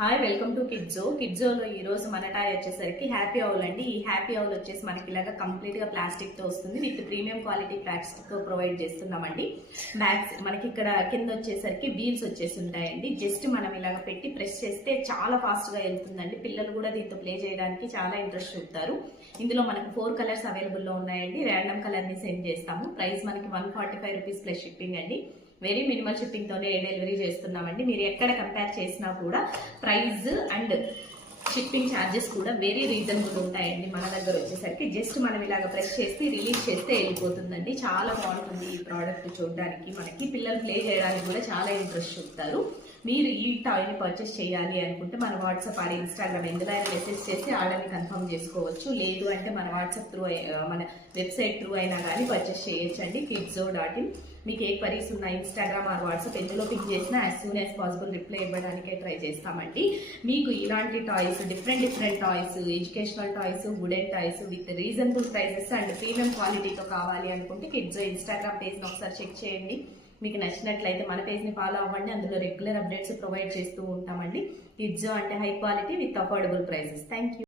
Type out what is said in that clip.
Hi, welcome to Kidzo. కిడ్జోలో ఈ రోజు మన టాయ్ వచ్చేసరికి హ్యాపీ అవుల్ అండి. ఈ హ్యాపీ అవుల్ వచ్చేసి మనకి ఇలాగా కంప్లీట్ గా ప్లాస్టిక్ తో వస్తుంది. విత్ ప్రీమియం క్వాలిటీ ప్లాస్టిక్ తో ప్రొవైడ్ చేస్తున్నామండి. బ్యాగ్స్ మనకి ఇక్కడ కింద వచ్చేసరికి వీల్స్ వచ్చేసి ఉంటాయండి. జస్ట్ మనం ఇలాగ పెట్టి ప్రెస్ చేస్తే చాలా ఫాస్ట్ గా వెళ్తుందండి. పిల్లలు కూడా దీంతో ప్లే చేయడానికి చాలా ఇంట్రెస్ట్ చూపుతారు. ఇందులో మనకు 4 కలర్స్ అవైలబుల్ లో ఉన్నాయండి. ర్యాండమ్ కలర్ ని సెండ్ చేస్తాము. ప్రైస్ మనకి 145 రూపీస్ ప్లస్ షిప్పింగ్ అండి. వెరీ మినిమల్ షిప్పింగ్ తోనే డెలివరీ చేస్తున్నామండి. మీరు ఎక్కడ కంపేర్ చేసినా కూడా ప్రైస్ అండ్ షిప్పింగ్ ఛార్జెస్ కూడా వెరీ రీజనబుల్ ఉంటాయండి. మన దగ్గర వచ్చేసరికి జస్ట్ మనం ఇలాగ ప్రెస్ చేసి రిలీజ్ చేస్తే వెళ్ళిపోతుందండి. చాలా బాగుంటుంది ఈ ప్రోడక్ట్ చూడడానికి. మనకి పిల్లలు ప్లే చేయడానికి కూడా చాలా ఇంట్రెస్ట్ చూపుతారు. మీరు ఈ టాయ్ని పర్చేస్ చేయాలి అనుకుంటే మన వాట్సాప్ ఆర్ ఇన్స్టాగ్రామ్ ఎందులో అయినా మెసేజ్ చేసి ఆర్డర్ని కన్ఫర్మ్ చేసుకోవచ్చు. లేదు అంటే మన వాట్సాప్ త్రూ మన వెబ్సైట్ త్రూ అయినా కానీ పర్చేస్ చేయొచ్చండి. kidzo.in. మీకు ఏ క్వరీస్ ఉన్న ఇన్స్టాగ్రామ్ ఆర్ వాట్సాప్ ఎందులో పిక్ చేసినా as soon as possible reply ఇవ్వడానికే ట్రై చేస్తామండి. మీకు ఇలాంటి toys, different toys, educational toys, wooden toys with reasonable prices and premium క్వాలిటీతో కావాలి అనుకుంటే కిడ్జో ఇన్స్టాగ్రామ్ పేజ్ని ఒకసారి చెక్ చేయండి. మీకు నచ్చినట్లయితే మన పేజ్ని ఫాలో అవ్వండి. అందులో రెగ్యులర్ అప్డేట్స్ ప్రొవైడ్ చేస్తూ ఉంటామండి. కిడ్జో అంటే high quality with affordable prices. Thank you.